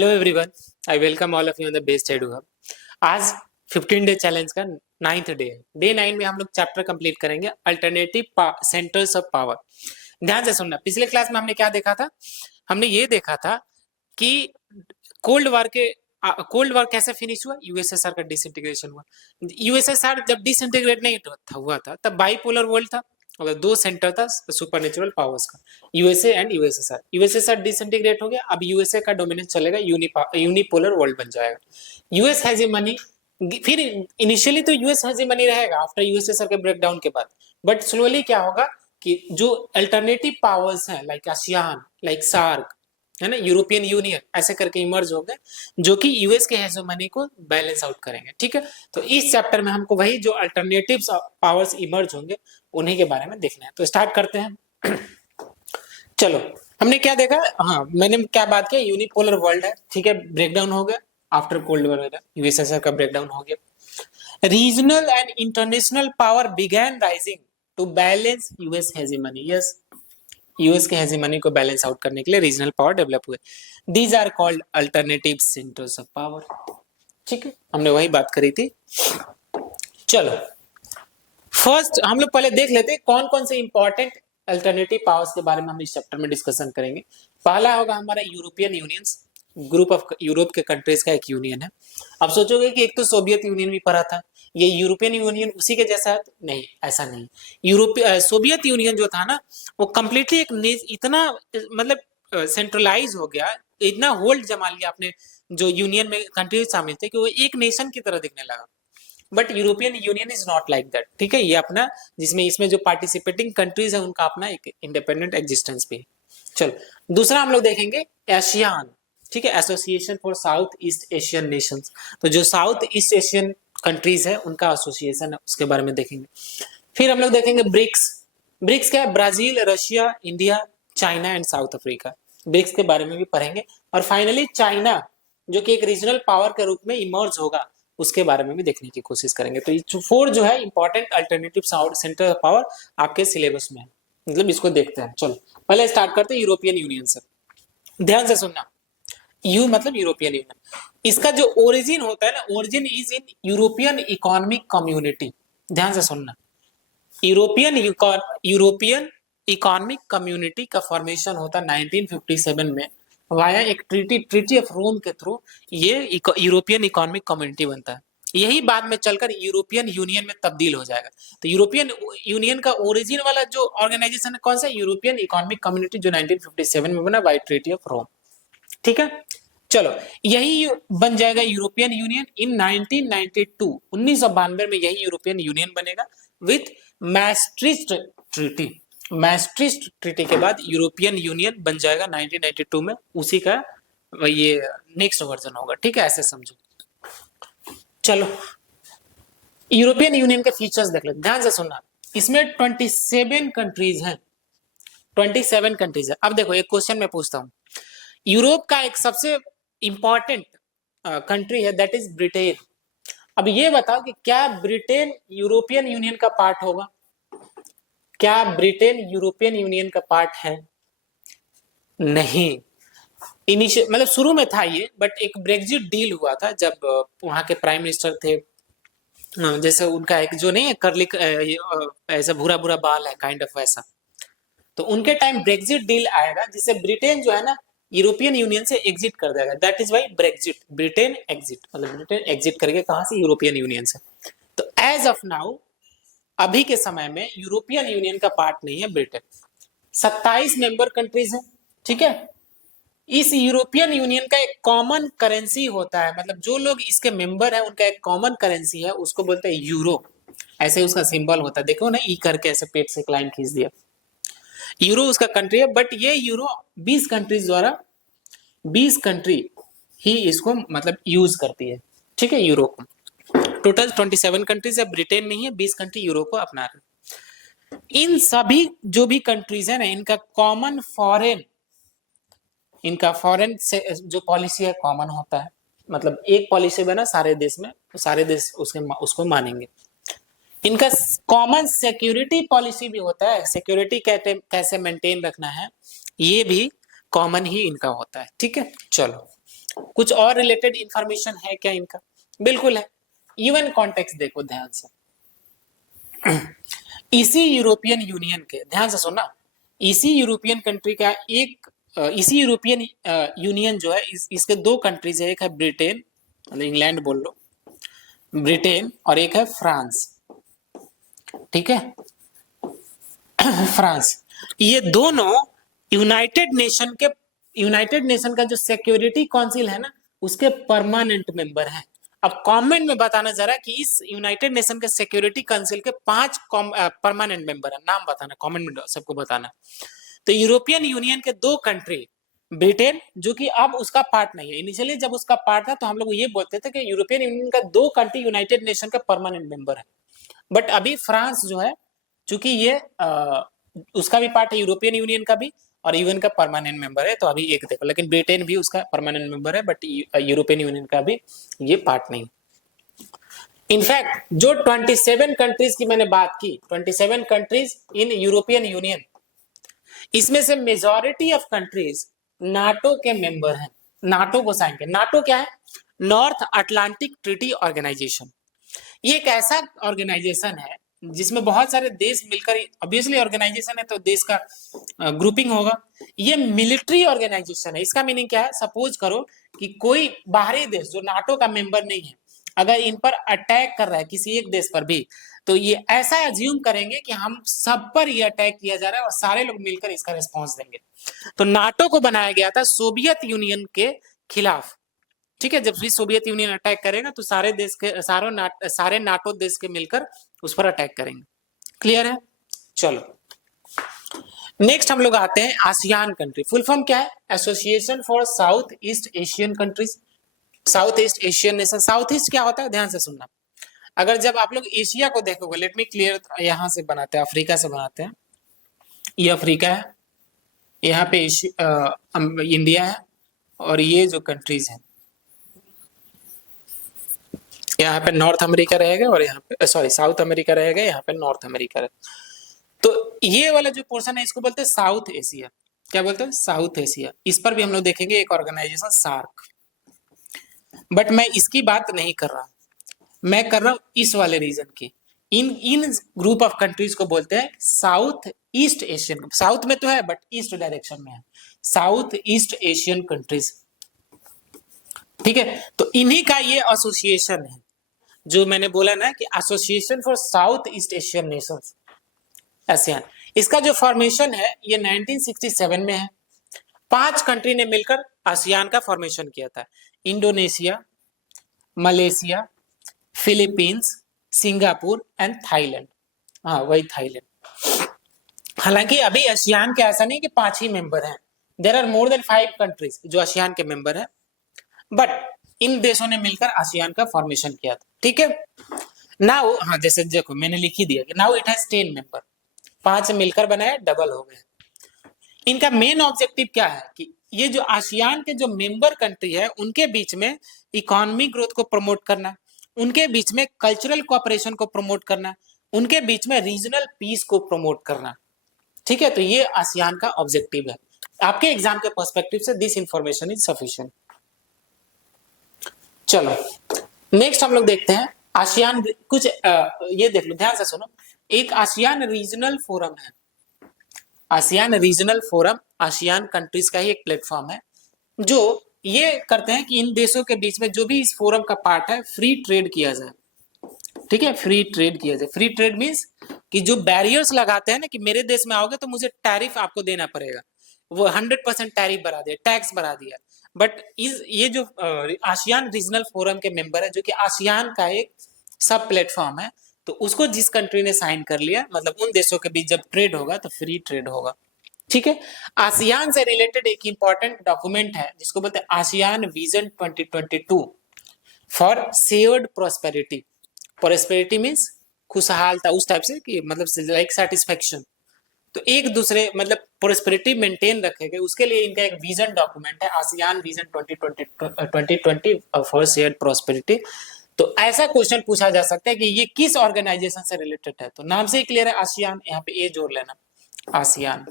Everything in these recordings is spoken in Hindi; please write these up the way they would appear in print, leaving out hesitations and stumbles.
Hello everyone, I welcome all of you on the best edu hub. आज 15 डे चैलेंज का 9th डे है। डे 9 में हम लोग चैप्टर कंप्लीट करेंगे अल्टरनेटिव सेंटर्स ऑफ पावर। ध्यान से सुनना, पिछले क्लास में हमने क्या देखा था? हमने ये देखा था कि कोल्ड वॉर कैसे फिनिश हुआ। यूएसएसआर का डिसइंटीग्रेशन हुआ। यूएसएसआर जब डिसइंटीग्रेट नहीं हुआ था तब बाइपोलर वर्ल्ड था, मतलब दो सेंटर था सुपरनेचुरल पावर्स का, USA and USSR. USSR disintegrate हो गया, अब यूएसए का डोमिनेंस चलेगा, यूनिपोलर वर्ल्ड बन जाएगा। यूएस हैज मनी, फिर इनिशियली तो यूएस हैज मनी रहेगा आफ्टर यूएसएसआर के ब्रेकडाउन के बाद, बट स्लोली क्या होगा कि जो अल्टरनेटिव पावर्स हैं लाइक आसियान, लाइक सार्क, है ना, यूरोपियन यूनियन, ऐसे करके इमर्ज हो गए जो कि यूएस के हेजेमनी को बैलेंस आउट करेंगे। ठीक है, तो इस चैप्टर में हमको वही जो अल्टरनेटिव पावर्स इमर्ज होंगे उन्हीं के बारे में देखना है। तो स्टार्ट करते हैं। चलो, हमने क्या देखा? हाँ, मैंने क्या बात की, यूनिपोलर वर्ल्ड है, ठीक है, ब्रेकडाउन हो गया आफ्टर कोल्ड वॉर, यूएसएसआर का ब्रेकडाउन हो गया। Regional and international power began rising to balance US hegemony. Yes, US के हेजेमनी को बैलेंस आउट करने के लिए रीजनल पावर डेवलप हुए। These are called alternative centres of power. ठीक है, हमने वही बात करी थी। चलो, फर्स्ट हम लोग पहले देख लेते हैं कौन कौन से इंपॉर्टेंट अल्टरनेटिव पावर्स के बारे में हम इस चैप्टर में डिस्कशन करेंगे। पहला होगा हमारा European unions, group of Europe के कंट्रीज का एक यूनियन है। अब सोचोगे कि एक तो सोवियत यूनियन भी पड़ा था, ये यूरोपियन यूनियन उसी के जैसा है? नहीं, ऐसा नहीं। सोवियत यूनियन जो था ना, वो कंप्लीटली एक इतना मतलब सेंट्रलाइज हो गया, इतना होल्ड जमा लिया अपने जो यूनियन में कंट्रीज शामिल थे कि वो एक नेशन की तरह दिखने लगा। But European union is not like that. ठीक है, ये अपना जिसमें इसमें जो पार्टिसिपेटिंग कंट्रीज है उनका अपना एक इंडिपेंडेंट एग्जिस्टेंस भी है। चलो, दूसरा हम लोग देखेंगे एशियान। ठीक है, association for south east Asian Nations. तो जो साउथ ईस्ट एशियन कंट्रीज है उनका एसोसिएशन है, उसके बारे में देखेंगे। फिर हम लोग देखेंगे ब्रिक्स। ब्रिक्स क्या है? Brazil, Russia, India, China and South Africa. BRICS के बारे में भी पढ़ेंगे। और फाइनली चाइना, जो कि एक रीजनल पावर के रूप में इमर्ज होगा, उसके बारे में भी देखने की कोशिश करेंगे। तो ये 4 जो है important alternative centre of power आपके सिलेबस में है, मतलब इसको देखते हैं। चलो, पहले स्टार्ट करते हैं यूरोपियन यूनियन से। ध्यान से सुनना, यू मतलब यूरोपियन यूनियन। इसका जो ओरिजिन होता है ना, origin is in European economic community. ध्यान से सुनना, यूरोपियन इकोनॉमिक कम्युनिटी का फॉर्मेशन होता है 1957 में वाया एक ट्रीटी ऑफ रोम के थ्रू। ये यूरोपियन इकोनॉमिक कम्युनिटी बनता है। यही बाद में चलकर यूरोपियन यूनियन में तब्दील हो जाएगा। तो यूरोपियन यूनियन का ओरिजिन वाला जो ऑर्गेनाइजेशन है कौन सा? यूरोपियन इकोनॉमिक कम्युनिटी, जो 1957 में बना बाय ट्रीटी ऑफ रोम। ठीक है, चलो, यही बन जाएगा यूरोपियन यूनियन इन 1992। 1992 में यही यूरोपियन यूनियन बनेगा विथ मैस्ट्रिक्ट ट्रीटी। मैस्ट्रिक्ट ट्रीटी के बाद यूरोपियन यूनियन बन जाएगा 1992 में, उसी का ये नेक्स्ट वर्जन होगा। ठीक है, ऐसे समझो। चलो, यूरोपियन यूनियन के फीचर्स देख लेते, ध्यान से सुनना। इसमें 27 कंट्रीज हैं, 27 कंट्रीज है। अब देखो, एक क्वेश्चन मैं पूछता हूं, यूरोप का एक सबसे इंपॉर्टेंट कंट्री है, दैट इज ब्रिटेन। अब ये बताओ कि क्या ब्रिटेन यूरोपियन यूनियन का पार्ट होगा? क्या ब्रिटेन यूरोपियन यूनियन का पार्ट है? नहीं। इनिशियल मतलब शुरू में था ये, बट एक ब्रेक्जिट डील हुआ था जब वहां के प्राइम मिनिस्टर थे, जैसे उनका एक जो नहीं है करली, ऐसा भूरा भूरा बाल है, काइंड ऑफ वैसा। तो उनके टाइम ब्रेक्जिट डील आएगा जिससे ब्रिटेन जो है ना यूरोपियन यूनियन से एग्जिट कर देगा। That is why Brexit, Britain exit, मतलब ब्रिटेन एग्जिट करके कहां से? यूरोपियन यूनियन से। तो एज ऑफ नाउ, अभी के समय में यूरोपियन यूनियन का पार्ट नहीं है ब्रिटेन। 27 मेंबर कंट्रीज हैं। ठीक है, इस यूरोपियन यूनियन का एक कॉमन करेंसी होता है, मतलब जो लोग इसके मेंबर हैं उनका एक कॉमन करेंसी है, उसको बोलते हैं यूरो। ऐसे उसका सिंबल होता है, देखो ना, ई करके ऐसे पेट से लाइन खींच दिया। यूरो उसका कंट्री है, बट ये यूरो 20 कंट्रीज द्वारा, 20 कंट्री ही इसको मतलब यूज करती है। ठीक है, यूरो को टोटल 27 कंट्रीज है, ब्रिटेन नहीं है, 20 कंट्री यूरो को अपना रहे। इन सभी जो भी कंट्रीज है ना, इनका कॉमन फॉरेन से जो पॉलिसी है कॉमन होता है, मतलब एक पॉलिसी बना सारे देश में, तो सारे देश उसको मानेंगे। इनका कॉमन सिक्योरिटी पॉलिसी भी होता है, सिक्योरिटी कैसे मेंटेन रखना है, ये भी कॉमन ही इनका होता है। ठीक है, चलो, कुछ और रिलेटेड इंफॉर्मेशन है क्या इनका? बिल्कुल है। इवन कॉन्टेक्स्ट देखो ध्यान से। इसी यूरोपियन यूनियन के, ध्यान से सुनना, इसी यूरोपियन कंट्री का एक इसी यूरोपियन यूनियन जो है इसके दो कंट्रीज है, एक है ब्रिटेन, मतलब इंग्लैंड बोल लो, ब्रिटेन, और एक है फ्रांस। ठीक है, फ्रांस। ये दोनों यूनाइटेड नेशन का जो सिक्योरिटी काउंसिल है ना, उसके परमानेंट मेंबर हैं। अब कमेंट में बताना जरा कि इस यूनाइटेड नेशन के सिक्योरिटी काउंसिल के 5 परमानेंट मेंबर हैं, नाम बताना कमेंट में, सबको बताना। तो यूरोपियन यूनियन के दो कंट्री, ब्रिटेन जो कि अब उसका पार्ट नहीं है, इनिशियली जब उसका पार्ट था तो हम लोग ये बोलते थे कि यूरोपियन यूनियन का दो कंट्री यूनाइटेड नेशन का परमानेंट मेंबर है। बट अभी फ्रांस जो है, चूंकि ये उसका भी पार्ट है, यूरोपियन यूनियन का भी, और यूएन का परमानेंट मेंबर है, तो अभी एक देखो, लेकिन ब्रिटेन भी उसका परमानेंट मेंबर है, बट यूरोपियन यूनियन का भी ये पार्ट नहीं। इनफैक्ट जो 27 कंट्रीज की मैंने बात की, 27 कंट्रीज इन यूरोपियन यूनियन, इसमें से मेजॉरिटी ऑफ कंट्रीज नाटो के मेंबर हैं, नाटो को साइन किया। नाटो क्या है? North Atlantic Treaty Organization. ये एक ऐसा ऑर्गेनाइजेशन है जिसमें बहुत सारे देश मिलकर, ऑब्वियसली ऑर्गेनाइजेशन है तो देश का ग्रुपिंग होगा। ये मिलिट्री ऑर्गेनाइजेशन है। इसका मीनिंग क्या है? सपोज करो कि कोई बाहरी देश जो नाटो का मेंबर नहीं है, अगर इन पर अटैक कर रहा है, किसी एक देश पर भी, तो ये ऐसा एज्यूम करेंगे कि हम सब पर ये अटैक किया जा रहा है और सारे लोग मिलकर इसका रिस्पॉन्स देंगे। तो नाटो को बनाया गया था सोवियत यूनियन के खिलाफ। ठीक है, जब भी सोवियत यूनियन अटैक करेगा तो सारे देश के सारे नाटो देश के मिलकर उस पर अटैक करेंगे। क्लियर है? चलो नेक्स्ट हम लोग आते हैं आसियान कंट्री। फुल फॉर्म क्या है? Association for south east Asian countries, south east Asian nation. South east क्या होता है? ध्यान से सुनना। अगर जब आप लोग एशिया को देखोगे, लेट मी क्लियर, यहां से बनाते हैं, अफ्रीका से बनाते हैं। ये अफ्रीका है, यहाँ पे इंडिया है, और ये जो कंट्रीज हैं, यहाँ पे नॉर्थ अमेरिका रहेगा, और यहाँ पे सॉरी साउथ अमेरिका रहेगा, यहाँ पे नॉर्थ अमेरिका रहेगा। तो ये वाला जो पोर्शन है इसको बोलते हैं साउथ एशिया। क्या बोलते हैं? South Asia. इस पर भी हम लोग देखेंगे एक ऑर्गेनाइजेशन सार्क, बट मैं इसकी बात नहीं कर रहा, मैं कर रहा हूं इस वाले रीजन की। इन इन ग्रुप ऑफ कंट्रीज को बोलते हैं साउथ ईस्ट एशियन। साउथ में तो है बट ईस्ट डायरेक्शन में है, साउथ ईस्ट एशियन कंट्रीज। ठीक है, तो इन्हीं का ये एसोसिएशन है जो मैंने बोला ना कि association for south east Asian Nations, ASEAN. इसका जो फॉर्मेशन है ये 1967 में है। 5 कंट्री ने मिलकर आसियान का फॉर्मेशन किया था। Indonesia, Malaysia, Philippines, Singapore and Thailand. हाँ वही थाईलैंड। हालांकि अभी आसियान के ऐसा नहीं कि 5 ही मेंबर हैं, there are more than 5 countries जो आसियान के मेंबर हैं, बट इन देशों ने मिलकर आसियान का फॉर्मेशन किया था। ठीक है, नाउ हाँ जैसे देखो मैंने लिख ही दिया कि नाउ इट हैज 10 मेंबर, 5 मिलकर बनाए, डबल हो गए। इनका मेन ऑब्जेक्टिव क्या है कि ये जो आसियान के जो मेंबर कंट्री है उनके बीच में इकोनॉमिक ग्रोथ को प्रमोट करना, उनके बीच में कल्चरल कोऑपरेशन को प्रमोट करना, उनके बीच में रीजनल पीस को प्रमोट करना। ठीक है, तो ये आसियान का ऑब्जेक्टिव है। आपके एग्जाम के पर्सपेक्टिव से दिस इंफॉर्मेशन इज सफिशिएंट। चलो नेक्स्ट हम लोग देखते हैं आसियान कुछ ये देख लो, ध्यान से सुनो। एक आसियान रीजनल फोरम है। ASEAN regional forum ASEAN countries का ही एक प्लेटफॉर्म है जो ये करते हैं कि इन देशों के बीच में जो भी इस फोरम का पार्ट है फ्री ट्रेड किया जाए। ठीक है, फ्री ट्रेड किया जाए। फ्री ट्रेड मींस कि जो बैरियर्स लगाते हैं ना कि मेरे देश में आओगे तो मुझे टैरिफ आपको देना पड़ेगा, वो 100% टैरिफ बढ़ा दिया, टैक्स बढ़ा दिया। बट ये जो आसियान रीजनल फोरम के मेंबर है जो कि आसियान का एक सब प्लेटफॉर्म है, तो उसको जिस कंट्री ने साइन कर लिया, मतलब उन देशों के बीच जब ट्रेड होगा तो फ्री ट्रेड होगा। ठीक है, आसियान से रिलेटेड एक इंपॉर्टेंट डॉक्यूमेंट है जिसको बोलते हैं ASEAN vision 2022 for shared prosperity. Prosperity means खुशहालता, उस टाइप से कि मतलब लाइक सेटिस्फेक्शन। तो एक दूसरे मतलब प्रोस्पेरिटी मेंटेन रखेगा, उसके लिए इनका एक विजन डॉक्यूमेंट है ASEAN vision 2020 for shared prosperity. तो ऐसा क्वेश्चन पूछा जा सकता है कि ये किस ऑर्गेनाइजेशन से रिलेटेड है, तो नाम से ही क्लियर है आसियान, यहाँ पे ए जोड़ लेना, आसियान।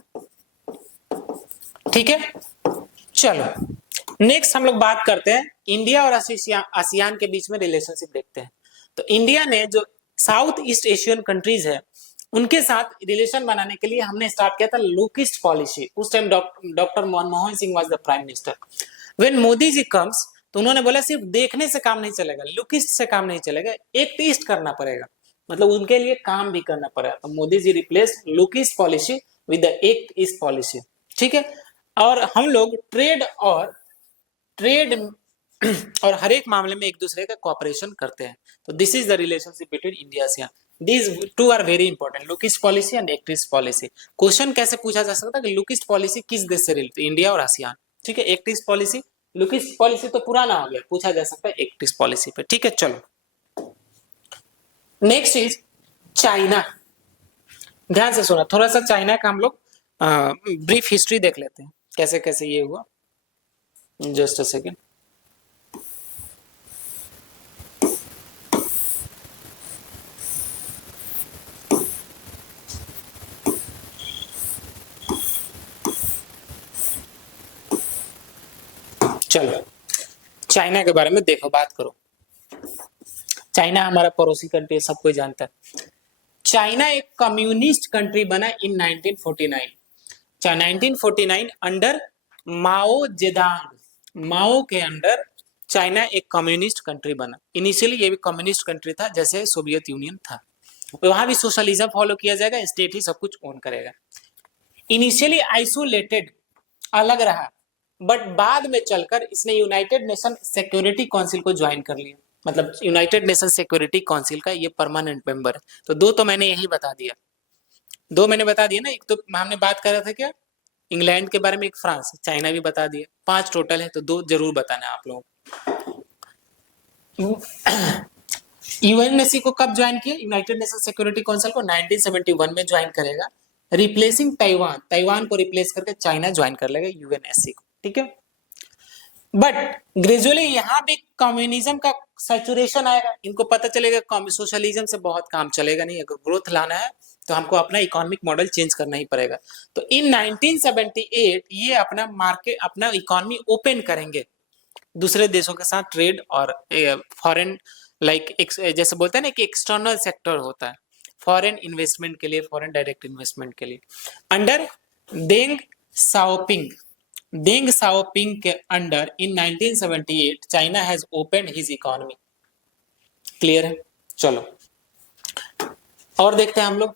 ठीक है, चलो नेक्स्ट हम लोग बात करते हैं इंडिया और आसियान के बीच में रिलेशनशिप देखते हैं। तो इंडिया ने जो साउथ ईस्ट एशियन कंट्रीज है उनके साथ रिलेशन बनाने के लिए हमने स्टार्ट किया था लोक ईस्ट पॉलिसी। उस time doctor Manmohan Singh was the prime minister. When Modi ji comes तो उन्होंने बोला सिर्फ देखने से काम नहीं चलेगा, लुक ईस्ट से काम नहीं चलेगा, एक ईस्ट करना पड़ेगा, मतलब उनके लिए काम भी करना पड़ेगा। तो Modi ji replace look east policy with the act east policy. ठीक है। और हम लोग ट्रेड और हर एक मामले में एक दूसरे का कॉपरेशन करते हैं। तो this is the relationship between India से। These two are very important, look east policy and act east policy. Question कैसे पूछा जा सकता है कि लुकिस्ट पॉलिसी किस देश से रिलेटेड, इंडिया और आसियान। ठीक है। एक्टिस्ट पॉलिसी, लुकिस्ट पॉलिसी तो पुराना हो गया, पूछा जा सकता है एक्टिस्ट पॉलिसी पे। ठीक है, चलो नेक्स्ट इज चाइना। ध्यान से सुना, थोड़ा सा चाइना का हम लोग ब्रीफ हिस्ट्री देख लेते हैं, कैसे कैसे ये हुआ। Just a second. चलो चाइना के बारे में देखो, बात करो। चाइना हमारा पड़ोसी कंट्री है, सब कोई जानता है। चाइना एक कम्युनिस्ट कंट्री बना इन 1949। 1949 अंडर माओ जेदांग। माओ के अंडर चाइना एक कम्युनिस्ट कंट्री बना। इनिशियली ये भी कम्युनिस्ट कंट्री था जैसे सोवियत यूनियन था। वहां भी सोशलिज्म फॉलो किया जाएगा, स्टेट ही सब कुछ ओन करेगा। इनिशियली आइसोलेटेड, अलग रहा, बट बाद में चलकर इसने यूनाइटेड नेशन सिक्योरिटी काउंसिल को ज्वाइन कर लिया। मतलब यूनाइटेड नेशन सिक्योरिटी काउंसिल का ये परमानेंट मेंबर है। तो दो तो मैंने यही बता दिया, दो मैंने बता दिया ना। एक तो हमने बात कर रहा था क्या, इंग्लैंड के बारे में, एक फ्रांस, चाइना भी बता दिया। 5 टोटल है, तो 2 जरूर बताना है आप लोगों को। यूएनएससी को कब ज्वाइन किया, यूनाइटेड नेशन सिक्योरिटी काउंसिल को 1971 में ज्वाइन करेगा, रिप्लेसिंग ताइवान। ताइवान को रिप्लेस करके चाइना ज्वाइन कर लेगा यूएनएससी को। ठीक है। बट ग्रेजुअली यहाँ भी कम्युनिज्म का सैचुरेशन आएगा। इनको पता चलेगा सोशलिज्म से बहुत काम चलेगा नहीं, अगर ग्रोथ लाना है तो हमको अपना इकोनॉमिक मॉडल चेंज करना ही पड़ेगा। तो इन 1978 ये अपना मार्केट, अपना इकोनॉमी ओपन करेंगे दूसरे देशों के साथ, ट्रेड और फॉरेन, लाइक जैसे बोलते हैं ना कि एक्सटर्नल सेक्टर होता है फॉरेन इन्वेस्टमेंट के लिए, फॉरेन डायरेक्ट इन्वेस्टमेंट के लिए। अंडर डेंग साओपिंग, डेंग साओपिंग के under in 1978 China has opened his economy. Clear है। चलो और देखते हैं हम लोग।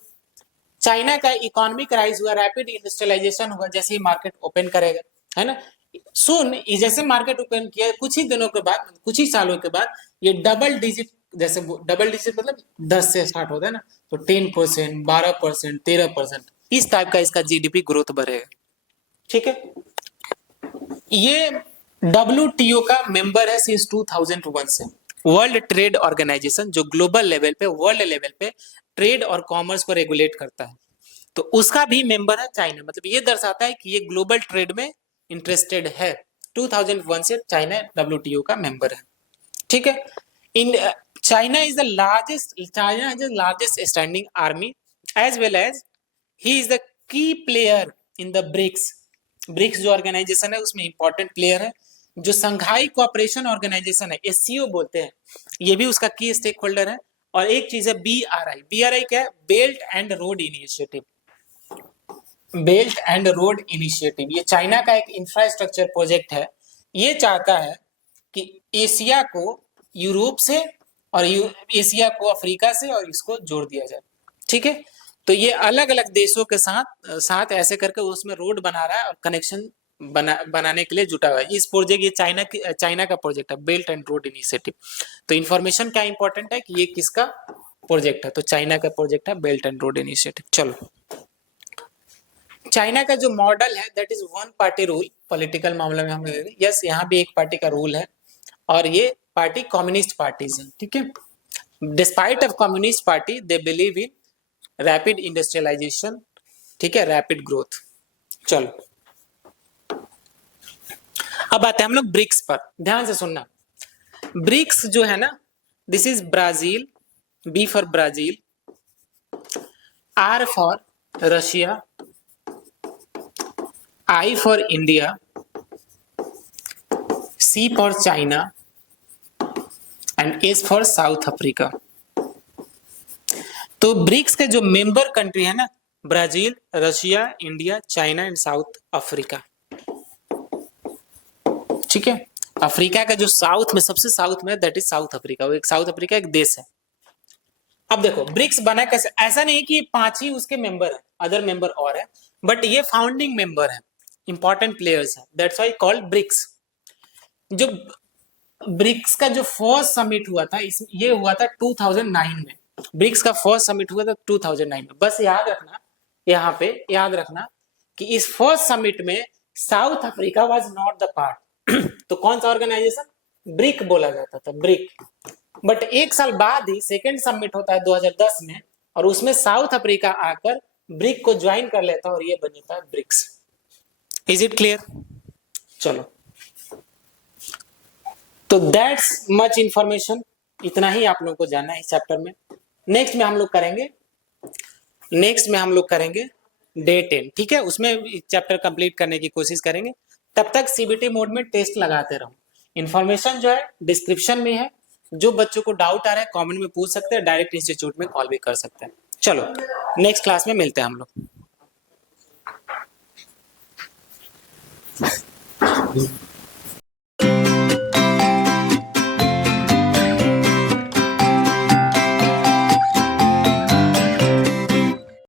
चाइना का इकोनॉमिक राइज हुआ, रैपिड इंडस्ट्रियलाइजेशन हुआ जैसे ही मार्केट ओपन करेगा, है ना। सुन जैसे मार्केट ओपन किया, कुछ ही दिनों के बाद, कुछ ही सालों के बाद ये डबल डिजिट, जैसे डबल डिजिट मतलब 10 से स्टार्ट होता है ना, तो 10%, 12%, 13%, इस टाइप का इसका जीडीपी ग्रोथ बढ़ेगा। ठीक है। ये WTO का मेंबर है सिंस 2001 से। वर्ल्ड ट्रेड ऑर्गेनाइजेशन, जो ग्लोबल लेवल पे, वर्ल्ड लेवल पे ट्रेड और कॉमर्स को रेगुलेट करता है, तो उसका भी मेंबर है चाइना। मतलब ये दर्शाता है कि ये ग्लोबल ट्रेड में इंटरेस्टेड है। 2001 से चाइना WTO का मेंबर है। ठीक है। In China is the largest standing army, as well as he is the key player in the BRICS. BRICS जो ऑर्गेनाइजेशन है उसमें इंपॉर्टेंट प्लेयर है। जो संघाई कोऑपरेशन ऑर्गेनाइजेशन है, SCO बोलते हैं, ये भी उसका की स्टेक होल्डर है। और एक चीज है BRI। BRI क्या है, belt and road initiative. Belt and road initiative ये चाइना का एक इंफ्रास्ट्रक्चर प्रोजेक्ट है। ये चाहता है कि एशिया को यूरोप से और एशिया को अफ्रीका से और इसको जोड़ दिया जाए। ठीक है। तो ये अलग अलग देशों के साथ साथ ऐसे करके उसमें रोड बना रहा है और कनेक्शन बनाने के लिए जुटा हुआ है। इस प्रोजेक्ट, ये चाइना का प्रोजेक्ट है, बेल्ट एंड रोड इनिशिएटिव। तो इन्फॉर्मेशन क्या इंपॉर्टेंट है कि ये किसका प्रोजेक्ट है, तो चाइना का प्रोजेक्ट है बेल्ट एंड रोड इनिशिएटिव। चलो चाइना का जो मॉडल है that is one party rule. Political मामले में हम यस, यहाँ भी एक पार्टी का रूल है और ये पार्टी कम्युनिस्ट पार्टीज है। ठीक है। Despite of communist party they believe in rapid industrialisation. ठीक है, रैपिड ग्रोथ। चलो अब आते हैं हम लोग ब्रिक्स पर। ध्यान से सुनना। ब्रिक्स जो है ना, this is Brazil, B for Brazil, R for Russia, I for India, C for China and S for south Africa. तो ब्रिक्स के जो मेंबर कंट्री है ना, Brazil, Russia, India, China and South Africa. ठीक है, अफ्रीका का जो साउथ में, सबसे साउथ में, दैट इज साउथ अफ्रीका। वो एक साउथ अफ्रीका एक देश है। अब देखो ब्रिक्स बना कैसे, ऐसा नहीं कि 5 ही उसके मेंबर है, अदर मेंबर और है, बट ये फाउंडिंग मेंबर है, इंपॉर्टेंट प्लेयर्स है, दैट्स व्हाई कॉल्ड ब्रिक्स। जो ब्रिक्स का जो फर्स्ट समिट हुआ था, ये हुआ था 2009 में। ब्रिक्स का फर्स्ट समिट हुआ था 2009 में। बस याद रखना, यहाँ पे याद रखना कि इस फर्स्ट समिट में south Africa was not the part. तो कौन सा ऑर्गेनाइजेशन? ब्रिक बोला जाता था, ब्रिक। बट एक साल बाद ही सेकेंड समिट होता है 2010 में, और उसमें साउथ अफ्रीका आकर ब्रिक को ज्वाइन कर लेता है और ये बन जाता है ब्रिक्स। Is it clear? चलो, तो दैट्स मच इंफॉर्मेशन, इतना ही आप लोगों को जानना है इस चैप्टर में। नेक्स्ट में हम लोग करेंगे डे 10, ठीक है, उसमें चैप्टर कंप्लीट करने की कोशिश करेंगे। तब तक सीबीटी मोड में टेस्ट लगाते रहो। इंफॉर्मेशन जो है डिस्क्रिप्शन में है, जो बच्चों को डाउट आ रहा है कमेंट में पूछ सकते हैं, डायरेक्ट इंस्टीट्यूट में कॉल भी कर सकते हैं। चलो नेक्स्ट क्लास में मिलते हैं हम लोग।